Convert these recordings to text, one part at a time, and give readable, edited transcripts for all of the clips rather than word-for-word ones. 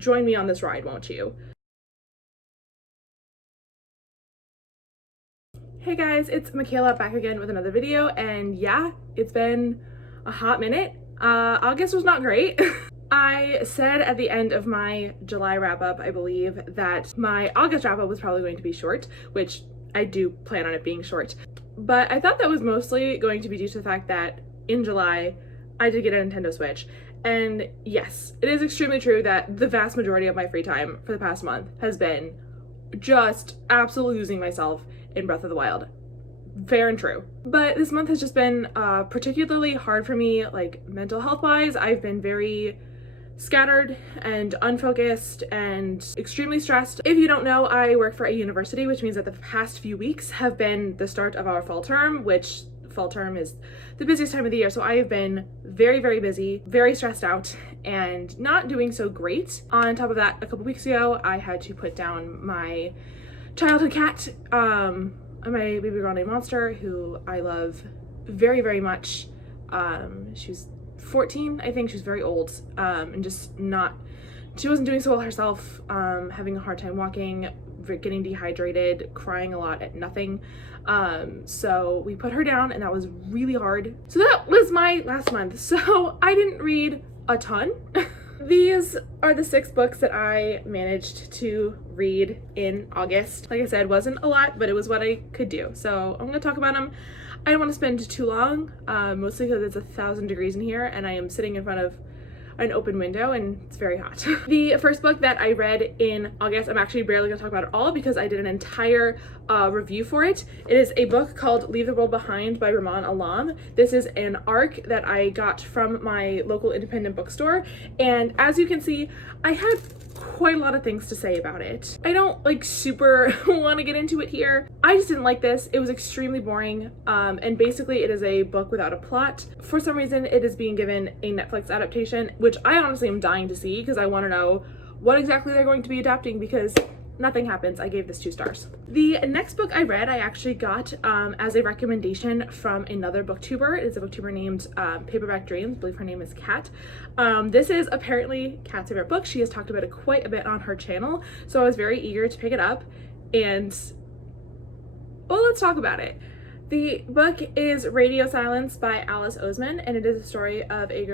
join me on this ride, won't you? Hey guys, it's Michaela back again with another video, and yeah, it's been a hot minute. August was not great. I said at the end of my July wrap-up, I believe, that my August wrap-up was probably going to be short, which I do plan on it being short. But I thought that was mostly going to be due to the fact that in July, I did get a Nintendo Switch. And yes, it is extremely true that the vast majority of my free time for the past month has been just absolutely losing myself in Breath of the Wild. Fair and true. But this month has just been particularly hard for me, like mental health wise. I've been very scattered and unfocused and extremely stressed. If you don't know, I work for a university, which means that the past few weeks have been the start of our fall term, which fall term is the busiest time of the year. So I have been very, very busy, very stressed out, and not doing so great. On top of that, a couple weeks ago, I had to put down my childhood cat, my baby girl named Monster, who I love very, very much. She's 14, I think. She's very old, and just not, she wasn't doing so well herself, having a hard time walking, getting dehydrated, crying a lot at nothing. So we put her down, and that was really hard. So that was my last month. So I didn't read a ton. These are the 6 books that I managed to read in August. Like I said, wasn't a lot, but it was what I could do. So I'm gonna talk about them. I don't want to spend too long, mostly because it's 1,000 degrees in here and I am sitting in front of an open window and it's very hot. The first book that I read in August, I'm actually barely gonna talk about it all because I did an entire review for it. It is a book called Leave the World Behind by Ramon Alam. This is an ARC that I got from my local independent bookstore, and as you can see, I had quite a lot of things to say about it. I don't like super want to get into it here. I just didn't like this. It was extremely boring, and basically it is a book without a plot. For some reason it is being given a Netflix adaptation, which I honestly am dying to see because I want to know what exactly they're going to be adapting, because nothing happens. I gave this 2 stars. The next book I read, I actually got as a recommendation from another booktuber. It is a booktuber named Paperback Dreams. I believe her name is Kat. This is apparently Kat's favorite book. She has talked about it quite a bit on her channel, so I was very eager to pick it up, and well, let's talk about it. The book is Radio Silence by Alice Oseman, and it is a story of a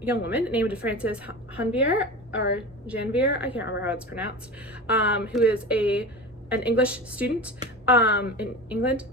young woman named Frances Janvier, or Janvier, I can't remember how it's pronounced, who is an English student in England.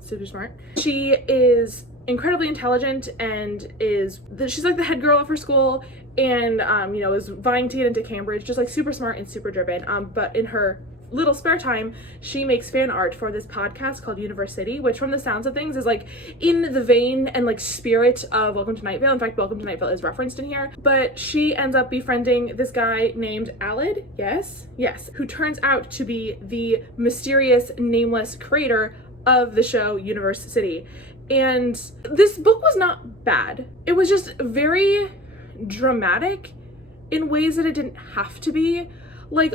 Super smart. She is incredibly intelligent and she's like the head girl of her school, and you know, is vying to get into Cambridge, just like super smart and super driven. But in her little spare time, she makes fan art for this podcast called EUDORA, which from the sounds of things is like in the vein and like spirit of Welcome to Night Vale. In fact, Welcome to Night Vale is referenced in here. But she ends up befriending this guy named Aled, yes, who turns out to be the mysterious, nameless creator of the show University. And this book was not bad. It was just very dramatic in ways that it didn't have to be. Like,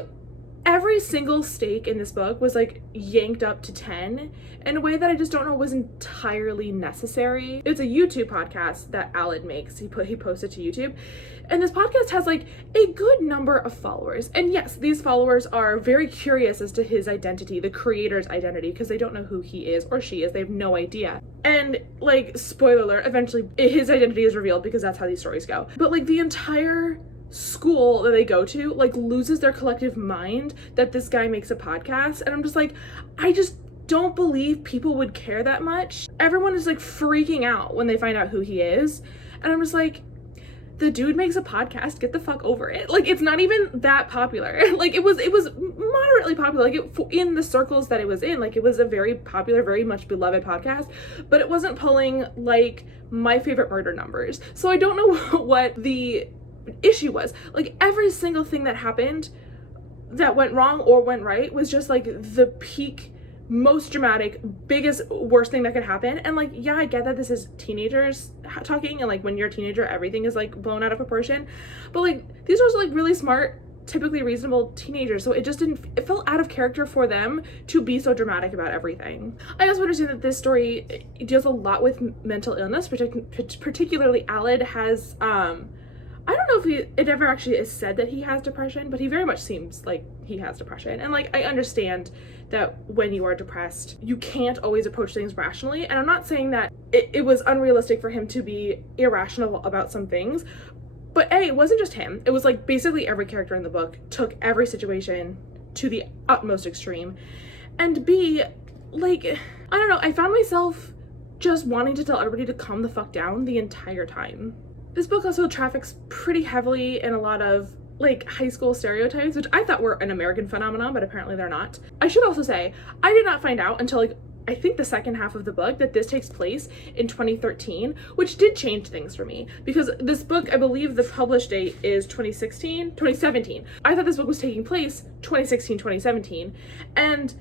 every single stake in this book was like yanked up to 10 in a way that I just don't know was entirely necessary. It's a YouTube podcast that Aled makes. He posted to YouTube, and this podcast has like a good number of followers. And yes, these followers are very curious as to his identity, the creator's identity, because they don't know who he is or she is. They have no idea. And like, spoiler alert, eventually his identity is revealed because that's how these stories go. But like, the entire school that they go to like loses their collective mind that this guy makes a podcast, and I'm just like, I just don't believe people would care that much. Everyone is like freaking out when they find out who he is, and I'm just like, the dude makes a podcast, get the fuck over it. Like, it's not even that popular. Like, it was moderately popular, like in the circles that it was in. Like, it was a very popular, very much beloved podcast, but it wasn't pulling like My Favorite Murder numbers. So I don't know what the issue was. Like, every single thing that happened that went wrong or went right was just like the peak, most dramatic, biggest, worst thing that could happen. And like, yeah, I get that this is teenagers talking, and like when you're a teenager everything is like blown out of proportion, but like these are like really smart, typically reasonable teenagers, so it felt out of character for them to be so dramatic about everything. I also understand that this story deals a lot with mental illness, particularly Aled has I don't know if it ever actually is said that he has depression, but he very much seems like he has depression. And like, I understand that when you are depressed, you can't always approach things rationally. And I'm not saying that it was unrealistic for him to be irrational about some things, but A, it wasn't just him. It was like basically every character in the book took every situation to the utmost extreme. And B, like, I don't know, I found myself just wanting to tell everybody to calm the fuck down the entire time. This book also traffics pretty heavily in a lot of like high school stereotypes, which I thought were an American phenomenon, but apparently they're not. I should also say, I did not find out until like, I think the second half of the book that this takes place in 2013, which did change things for me because this book, I believe the published date is 2017. I thought this book was taking place 2016, 2017. And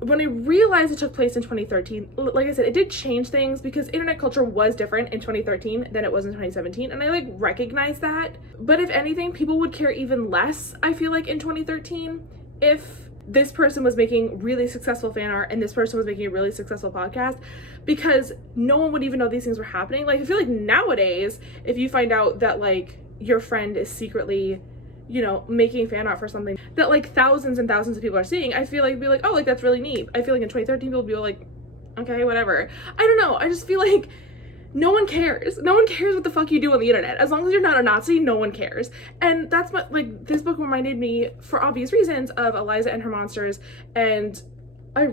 when I realized it took place in 2013, like I said, it did change things because internet culture was different in 2013 than it was in 2017, and I like recognize that. But if anything, people would care even less, I feel like, in 2013 if this person was making really successful fan art and this person was making a really successful podcast, because no one would even know these things were happening. Like, I feel like nowadays, if you find out that like your friend is secretly, you know, making fan art for something that like thousands and thousands of people are seeing, I feel like be like, oh, like that's really neat. I feel like in 2013 people would be like, okay, whatever. I don't know. I just feel like no one cares. No one cares what the fuck you do on the internet. As long as you're not a Nazi, no one cares. And that's what, like, this book reminded me, for obvious reasons, of Eliza and Her Monsters, and I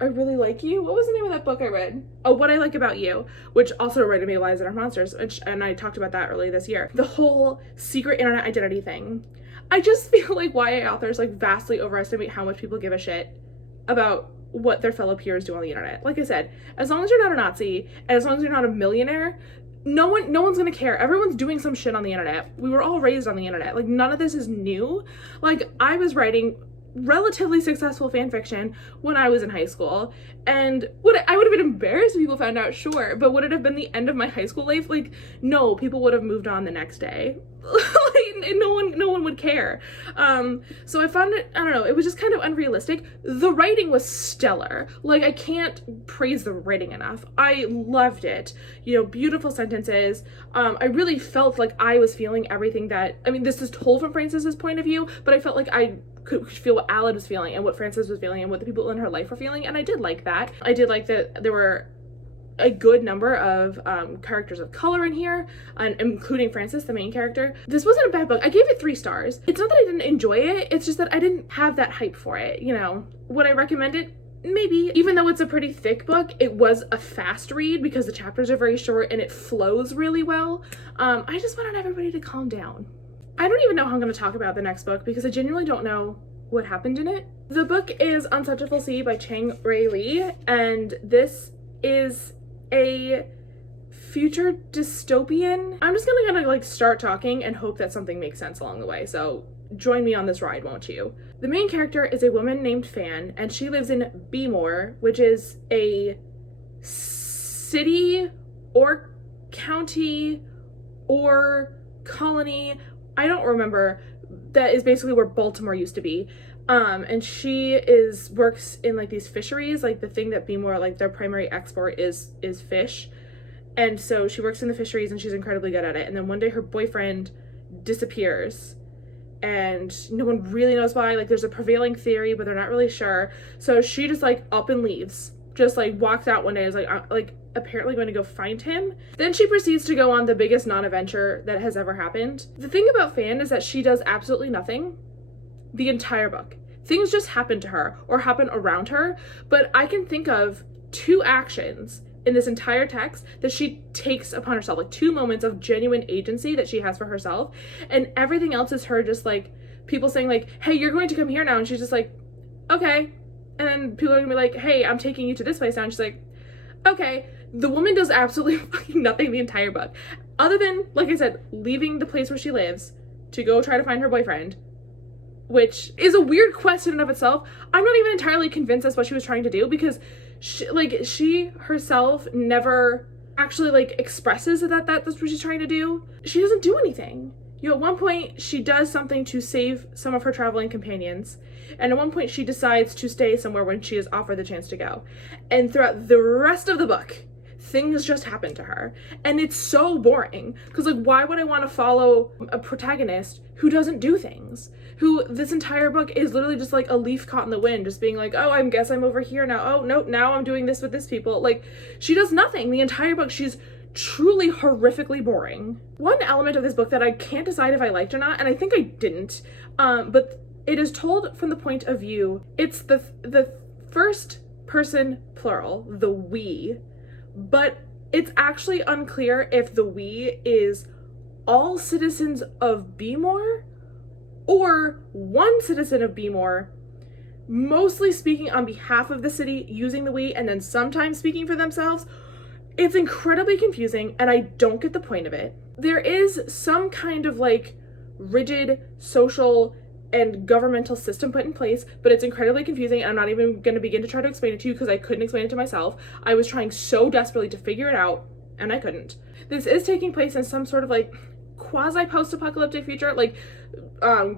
Really Like You. What was the name of that book I read? Oh, What I Like About You, which also reminded me of Eliza and Her Monsters, and I talked about that earlier this year. The whole secret internet identity thing. I just feel like YA authors like vastly overestimate how much people give a shit about what their fellow peers do on the internet. Like I said, as long as you're not a Nazi, and as long as you're not a millionaire, no one's gonna care. Everyone's doing some shit on the internet. We were all raised on the internet. Like, none of this is new. Like, I was writing relatively successful fan fiction when I was in high school, and I would have been embarrassed if people found out, sure, but would it have been the end of my high school life? Like, no, people would have moved on the next day. Like, no one would care. So I found it, I don't know, it was just kind of unrealistic. The writing was stellar. Like, I can't praise the writing enough. I loved it. You know, beautiful sentences. I really felt like I was feeling everything that, I mean, this is told from Frances's point of view, but I felt like I could feel what Alan was feeling and what Frances was feeling and what the people in her life were feeling, and I did like that. I did like that there were a good number of characters of color in here, and including Frances, the main character. This wasn't a bad book. I gave it 3 stars. It's not that I didn't enjoy it, it's just that I didn't have that hype for it, you know. Would I recommend it? Maybe. Even though it's a pretty thick book, it was a fast read because the chapters are very short and it flows really well. I just wanted everybody to calm down. I don't even know how I'm going to talk about the next book because I genuinely don't know what happened in it. The book is Unsubjectful Sea by Chang Ray Lee, and this is a future dystopian. I'm just gonna like start talking and hope that something makes sense along the way, so join me on this ride, won't you? The main character is a woman named Fan, and she lives in Beemore, which is a city or county or colony, I don't remember, that is basically where Baltimore used to be. And she works in like these fisheries, like the thing that Beemore, like their primary export is fish. And so she works in the fisheries and she's incredibly good at it. And then one day her boyfriend disappears and no one really knows why. Like, there's a prevailing theory, but they're not really sure. So she just like up and leaves, just like walks out one day, is like apparently going to go find him. Then she proceeds to go on the biggest non-adventure that has ever happened. The thing about Fan is that she does absolutely nothing the entire book. Things just happen to her or happen around her, but I can think of 2 actions in this entire text that she takes upon herself, like 2 moments of genuine agency that she has for herself, and everything else is her just like people saying like, hey, you're going to come here now, and she's just like, okay. And then people are gonna be like, hey, I'm taking you to this place now, and she's like, okay. The woman does absolutely fucking nothing the entire book, other than, like I said, leaving the place where she lives to go try to find her boyfriend, which is a weird quest in and of itself. I'm not even entirely convinced that's what she was trying to do, because she herself never actually like expresses that that's what she's trying to do. She doesn't do anything. You know, at one point she does something to save some of her traveling companions, and at one point she decides to stay somewhere when she is offered the chance to go. And throughout the rest of the book, things just happen to her. And it's so boring, because like, why would I want to follow a protagonist who doesn't do things? Who this entire book is literally just like a leaf caught in the wind, just being like, oh, I guess I'm over here now. Oh, no, now I'm doing this with this people. Like, she does nothing. The entire book, she's truly horrifically boring. One element of this book that I can't decide if I liked or not, and I think I didn't, but it is told from the point of view, it's the first person plural, the we, but it's actually unclear if the we is all citizens of Beemore or one citizen of Beemore, mostly speaking on behalf of the city, using the we, and then sometimes speaking for themselves. It's incredibly confusing, and I don't get the point of it. There is some kind of like rigid social and governmental system put in place, but it's incredibly confusing, and I'm not even going to begin to try to explain it to you because I couldn't explain it to myself. I was trying so desperately to figure it out, and I couldn't. This is taking place in some sort of like quasi-post-apocalyptic future. Like,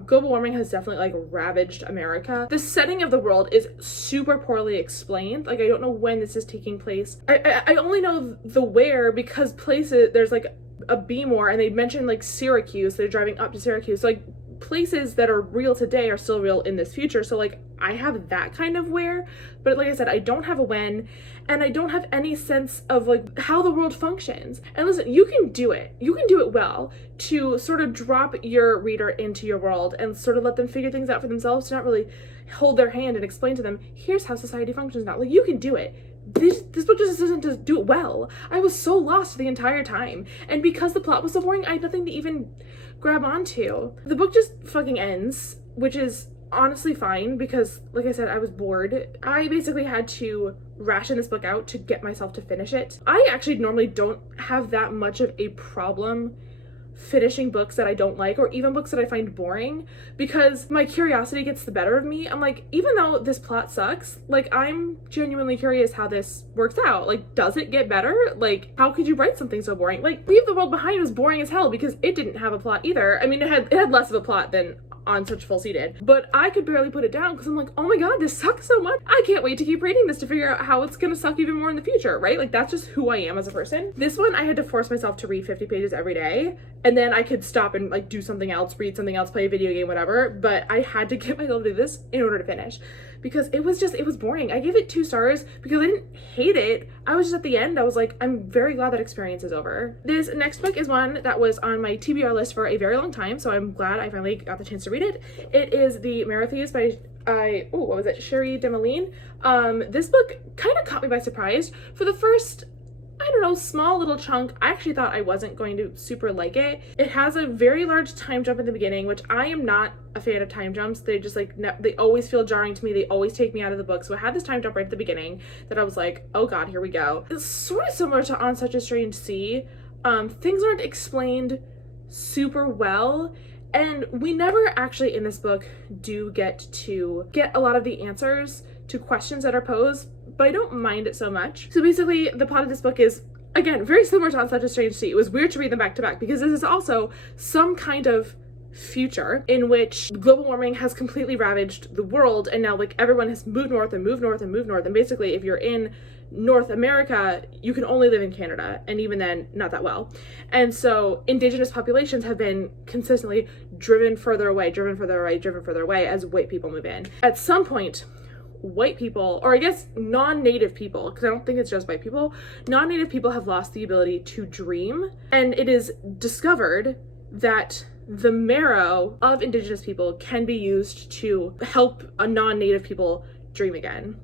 global warming has definitely like ravaged America. The setting of the world is super poorly explained. Like, I don't know when this is taking place. I only know the where because places, there's like a Beemore, and they mentioned like Syracuse. They're driving up to Syracuse. So like, places that are real today are still real in this future. So like, I have that kind of where, but like I said, I don't have a when, and I don't have any sense of like how the world functions. And listen, you can do it. You can do it well to sort of drop your reader into your world and sort of let them figure things out for themselves, to not really hold their hand and explain to them, here's how society functions now. Like, you can do it. This book just doesn't do it well. I was so lost the entire time. And because the plot was so boring, I had nothing to even grab onto. The book just fucking ends, which is honestly fine because, like I said, I was bored. I basically had to ration this book out to get myself to finish it. I actually normally don't have that much of a problem finishing books that I don't like, or even books that I find boring, because my curiosity gets the better of me. I'm like, even though this plot sucks, like, I'm genuinely curious how this works out. Like, does it get better? Like, how could you write something so boring? Like, Leave the World Behind was boring as hell because it didn't have a plot either. I mean, it had less of a plot than On Such Full Sea did, but I could barely put it down because I'm like, oh my god, this sucks so much. I can't wait to keep reading this to figure out how it's gonna suck even more in the future, right? Like, that's just who I am as a person. This one, I had to force myself to read 50 pages every day, and then I could stop and like do something else, read something else, play a video game, whatever, but I had to get myself to do this in order to finish, because it was boring. I gave it 2 stars because I didn't hate it. I was just at the end, I was like, I'm very glad that experience is over. This next book is one that was on my TBR list for a very long time, so I'm glad I finally got the chance to read it. It is the Marathis by Sherry Demaline. This book kind of caught me by surprise. For the first, I don't know, small little chunk, I actually thought I wasn't going to super like it. It has a very large time jump in the beginning, which I am not a fan of time jumps. They just like, they always feel jarring to me. They always take me out of the book. So it had this time jump right at the beginning that I was like, oh god, here we go. It's sort of similar to On Such a Strange Sea. Things aren't explained super well, and we never actually in this book do get a lot of the answers to questions that are posed, but I don't mind it so much. So basically, the plot of this book is, again, very similar to On Such a Strange Sea. It was weird to read them back to back because this is also some kind of future in which global warming has completely ravaged the world, and now like everyone has moved north and moved north and moved north, and basically if you're in North America, you can only live in Canada, and even then, not that well. And so indigenous populations have been consistently driven further away, driven further away, driven further away as white people move in. At some point, white people, or I guess non-native people, because I don't think it's just white people, non-native people have lost the ability to dream, and it is discovered that the marrow of indigenous people can be used to help a non-native people dream again.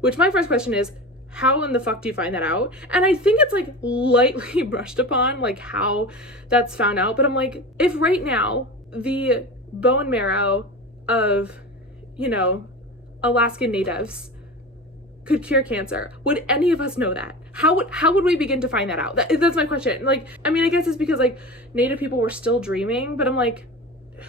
Which my first question is, how in the fuck do you find that out? And I think it's like lightly brushed upon, like how that's found out, but I'm like, if right now the bone marrow of, you know, Alaskan natives could cure cancer, would any of us know that? How would we begin to find that out? That's my question. Like, I mean, I guess it's because like native people were still dreaming, but I'm like,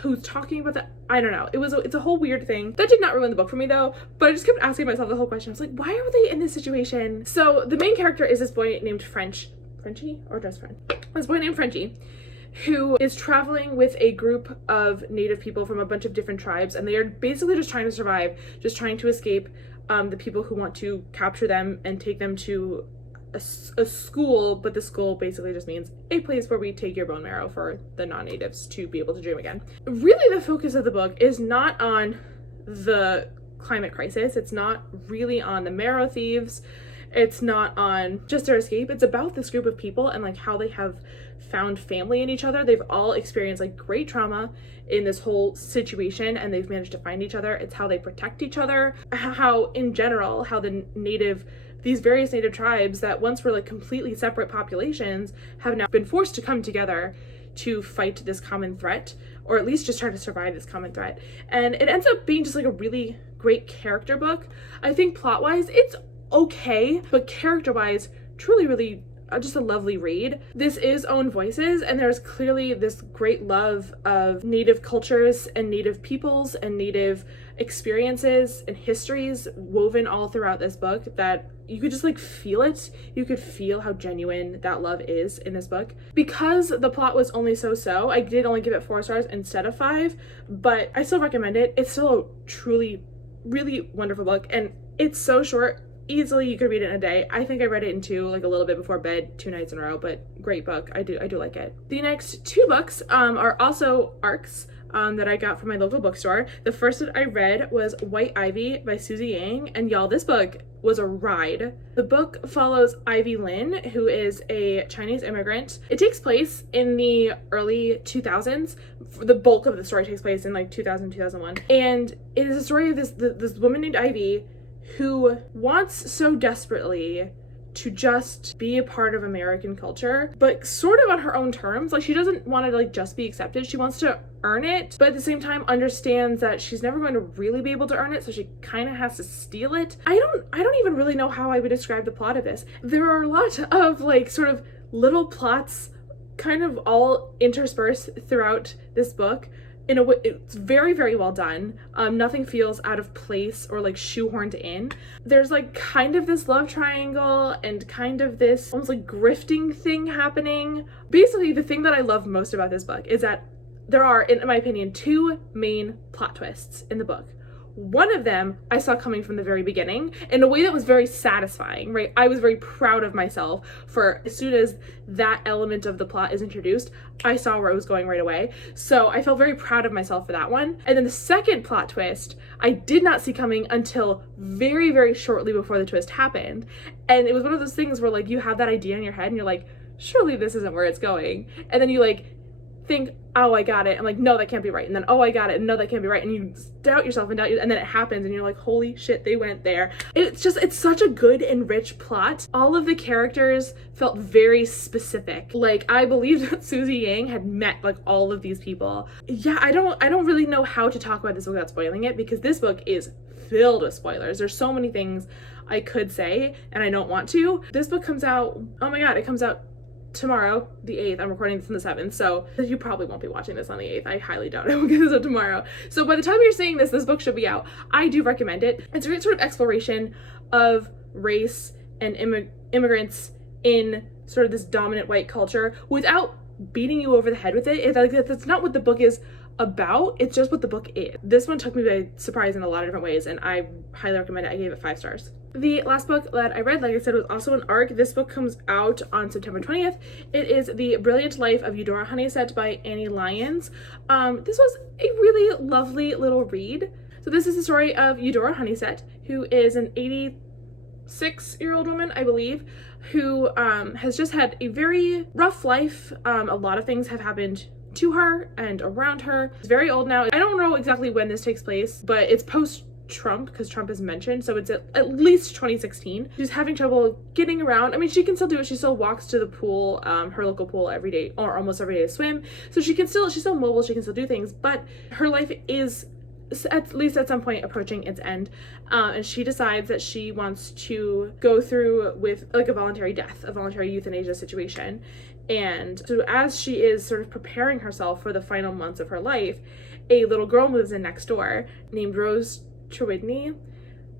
who's talking about that? I don't know. It's a whole weird thing. That did not ruin the book for me though, but I just kept asking myself the whole question. I was like, why are they in this situation? So the main character is this boy named Frenchie, or just French? This boy named Frenchie, who is traveling with a group of native people from a bunch of different tribes, and they are basically just trying to survive, just trying to escape the people who want to capture them and take them to a school, but the school basically just means a place where we take your bone marrow for the non-natives to be able to dream again. Really, the focus of the book is not on the climate crisis. It's not really on the marrow thieves. It's not on just their escape. It's about this group of people and like how they have found family in each other. They've all experienced like great trauma in this whole situation and they've managed to find each other. It's how they protect each other, how in general, how these various native tribes that once were like completely separate populations have now been forced to come together to fight this common threat, or at least just try to survive this common threat. And it ends up being just like a really great character book. I think plot-wise, it's okay, but character-wise, truly, really just a lovely read. This is Own Voices, and there's clearly this great love of native cultures and native peoples and native experiences and histories woven all throughout this book that you could just like feel it. You could feel how genuine that love is in this book. Because the plot was only so-so, I did only give it 4 stars instead of 5, but I still recommend it. It's still a truly, really wonderful book, and it's so short. Easily you could read it in a day. I think I read it in 2, like a little bit before bed, 2 nights in a row, but great book. I do like it. The next 2 books are also ARCs that I got from my local bookstore. The first that I read was White Ivy by Susie Yang, and y'all, this book was a ride. The book follows Ivy Lin, who is a Chinese immigrant. It takes place in the early 2000s. The bulk of the story takes place in like 2000, 2001. And it is a story of this woman named Ivy who wants so desperately to just be a part of American culture, but sort of on her own terms. Like, she doesn't want to like just be accepted. She wants to earn it, but at the same time understands that she's never going to really be able to earn it, so she kind of has to steal it. I don't even really know how I would describe the plot of this. There are a lot of like sort of little plots kind of all interspersed throughout this book. In a way, it's very, very well done. Nothing feels out of place or like shoehorned in. There's like kind of this love triangle and kind of this almost like grifting thing happening. Basically, the thing that I love most about this book is that there are, in my opinion, 2 main plot twists in the book. One of them I saw coming from the very beginning in a way that was very satisfying, right? I was very proud of myself for as soon as that element of the plot is introduced, I saw where it was going right away. So I felt very proud of myself for that one. And then the second plot twist, I did not see coming until very, very shortly before the twist happened. And it was one of those things where like you have that idea in your head and you're like, surely this isn't where it's going. And then you like think, oh, I got it. I'm like, no, that can't be right. And then, oh, I got it. And no, that can't be right. And you doubt yourself and and then it happens and you're like, holy shit, they went there. It's such a good and rich plot. All of the characters felt very specific. Like, I believe that Susie Yang had met like all of these people. Yeah, I don't really know how to talk about this book without spoiling it, because this book is filled with spoilers. There's so many things I could say and I don't want to. This book comes out, oh my God, it comes out tomorrow, the 8th. I'm recording this on the 7th, so you probably won't be watching this on the 8th. I highly doubt I will get this out tomorrow. So by the time you're seeing this, this book should be out. I do recommend it. It's a great sort of exploration of race and immigrants in sort of this dominant white culture without beating you over the head with it. That's not what the book is about. It's just what the book is. This one took me by surprise in a lot of different ways, and I highly recommend it. I gave it 5 stars. The last book that I read, like I said, was also an ARC. This book comes out on September 20th. It is The Brilliant Life of EUDORA HONEYSETT by Annie Lyons. This was a really lovely little read. So this is the story of EUDORA HONEYSETT, who is an 86-year-old woman, I believe, who has just had a very rough life. A lot of things have happened to her and around her. She's very old now. I don't know exactly when this takes place, but it's post-Trump, because Trump is mentioned, so it's at least 2016. She's having trouble getting around. I mean, she can still do it. She still walks to the pool, her local pool every day, or almost every day, to swim. So she's still mobile, she can still do things, but her life is at least at some point approaching its end, and she decides that she wants to go through with like a voluntary death, a voluntary euthanasia situation. And so as she is sort of preparing herself for the final months of her life, a little girl moves in next door named Rose Trewidney.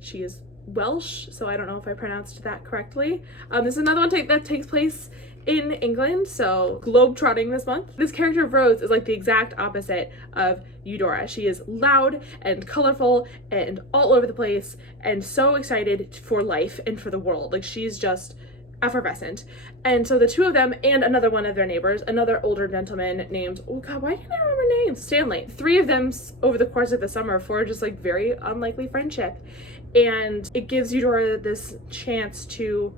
She is Welsh, so I don't know if I pronounced that correctly. This is another one that takes place in England, so globe-trotting this month. This character of Rose is like the exact opposite of EUDORA. She is loud and colorful and all over the place and so excited for life and for the world. Like, she's just effervescent. And so the two of them and another one of their neighbors, another older gentleman named, oh god, why can't I remember names? Stanley. Three of them over the course of the summer forged just like very unlikely friendship. And it gives Eudora this chance to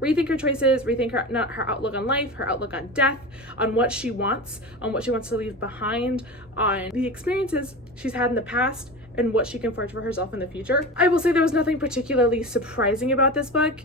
rethink her choices, rethink her outlook on life, her outlook on death, on what she wants to leave behind, on the experiences she's had in the past, and what she can forge for herself in the future. I will say there was nothing particularly surprising about this book.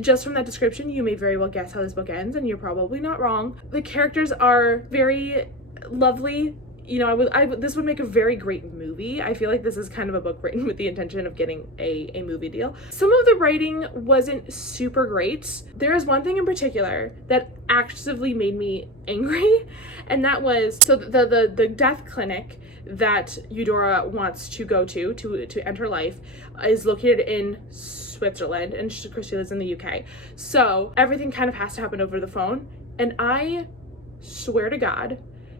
Just from that description, you may very well guess how this book ends, and you're probably not wrong. The characters are very lovely. You know, this would make a very great movie. I feel like this is kind of a book written with the intention of getting a movie deal. Some of the writing wasn't super great. There is one thing in particular that actively made me angry, and that was, so the death clinic that Eudora wants to go to end her life is located in Switzerland, and she lives in the UK. So everything kind of has to happen over the phone, and I swear to God,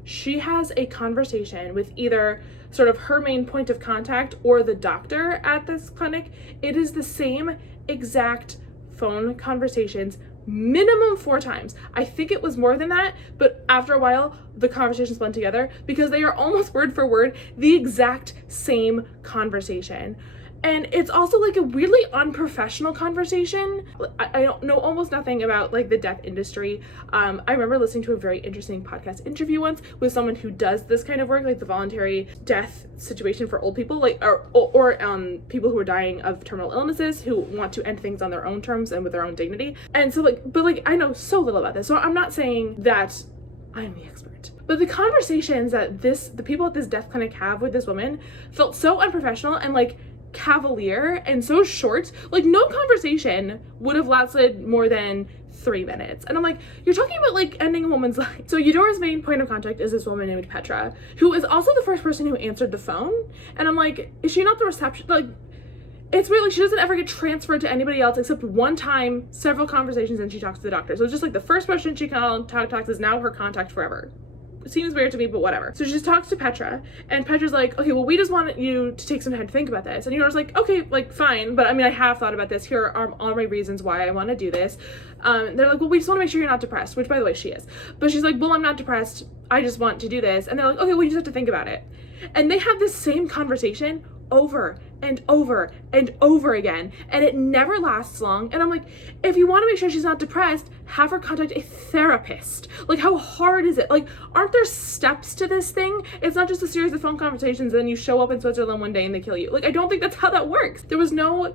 she has a conversation with either sort of her main point of contact or the doctor at this clinic. It is the same exact phone conversations, minimum 4 times. I think it was more than that, but after a while, the conversations blend together because they are almost word for word the exact same conversation. And it's also like a weirdly unprofessional conversation. I don't know almost nothing about like the death industry. I remember listening to a very interesting podcast interview once with someone who does this kind of work, like the voluntary death situation for old people, like or people who are dying of terminal illnesses who want to end things on their own terms and with their own dignity. And so but I know so little about this, so I'm not saying that I'm the expert. But the conversations that the people at this death clinic have with this woman felt so unprofessional and like cavalier and so short. Like no conversation would have lasted more than 3 minutes. And I'm like, you're talking about like ending a woman's life. So Eudora's main point of contact is this woman named Petra, who is also the first person who answered the phone. And I'm like, is she not the reception? Like, it's weird, like she doesn't ever get transferred to anybody else except one time, several conversations, and she talks to the doctor. So it's just like the first person she talks is now her contact forever. It seems weird to me, but whatever. So she just talks to Petra, and Petra's like, okay, well, we just want you to take some time to think about this. And Eudora's like, okay, like, fine, but I mean, I have thought about this. Here are all my reasons why I want to do this. They're like, well, we just want to make sure you're not depressed, which, by the way, she is. But she's like, well, I'm not depressed. I just want to do this. And they're like, okay, well, you just have to think about it. And they have this same conversation over and over and over again, and it never lasts long. And I'm like, if you want to make sure she's not depressed, have her contact a therapist. Like, how hard is it? Like, aren't there steps to this thing? It's not just a series of phone conversations and then you show up in Switzerland one day and they kill you. Like, I don't think that's how that works. There was no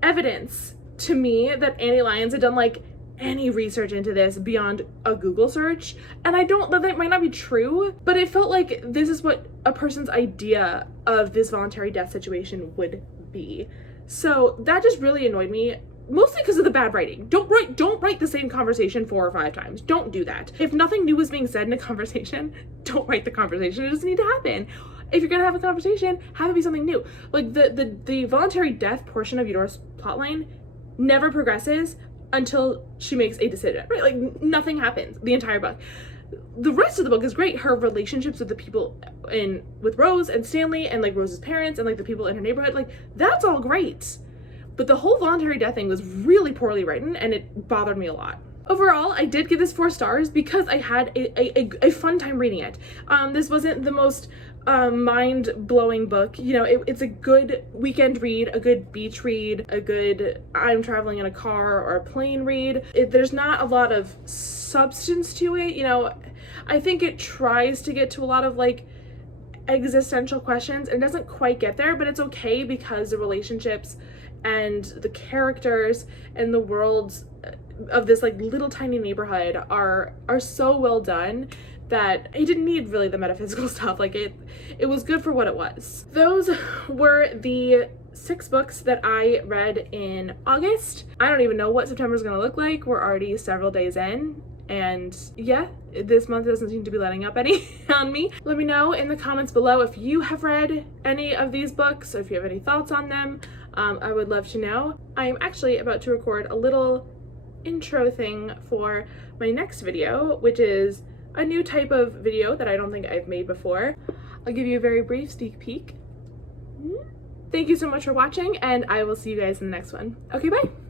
evidence to me that Annie Lyons had done like any research into this beyond a Google search, and I don't, that might not be true, but it felt like this is what a person's idea of this voluntary death situation would be. So that just really annoyed me, mostly because of the bad writing. Don't write the same conversation 4 or 5 times. Don't do that. If nothing new is being said in a conversation, don't write the conversation. It doesn't need to happen. If you're gonna have a conversation, have it be something new. Like the voluntary death portion of Eudora's plotline never progresses until she makes a decision, right? Like nothing happens the entire book. The rest of the book is great. Her relationships with the people with Rose and Stanley and like Rose's parents and like the people in her neighborhood, like that's all great. But the whole voluntary death thing was really poorly written and it bothered me a lot. Overall, I did give this 4 stars because I had a fun time reading it. This wasn't the most mind-blowing book. You know, it's a good weekend read, a good beach read, a good I'm traveling in a car or a plane read. There's not a lot of substance to it. You know, I think it tries to get to a lot of like existential questions and doesn't quite get there, but it's okay because the relationships and the characters and the worlds of this like little tiny neighborhood are so well done that it didn't need really the metaphysical stuff. Like it was good for what it was. Those were the 6 books that I read in August. I don't even know what September's gonna look like. We're already several days in, and yeah, this month doesn't seem to be letting up any on me. Let me know in the comments below if you have read any of these books, or if you have any thoughts on them. I would love to know. I am actually about to record a little intro thing for my next video, which is a new type of video that I don't think I've made before. I'll give you a very brief sneak peek. Thank you so much for watching, and I will see you guys in the next one. Okay, bye!